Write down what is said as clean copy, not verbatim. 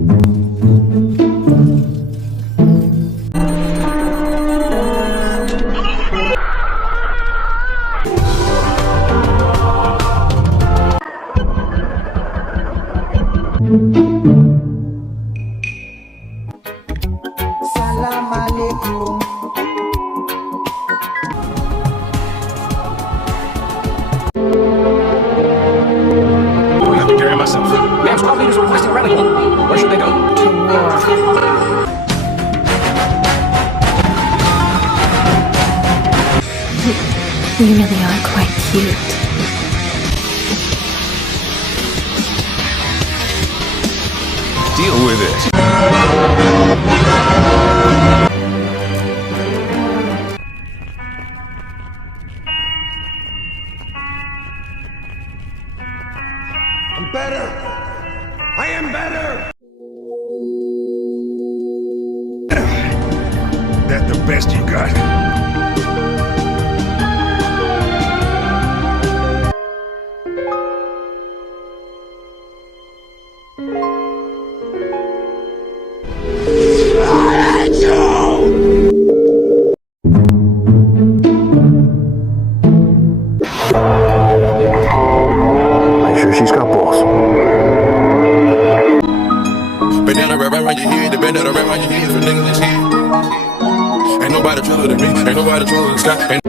Salam alaikum. I have to carry myself. Ma'am, squad leaders are requesting rally call. Where should they go? To war. You really are quite cute. Deal with it. I'm better! I am better! That the best you got? Make sure she's got balls. Bandana wrap around your head, the bandana wrap around your head for niggas that's here. Ain't nobody truer than me, ain't nobody truer than Scott, ain't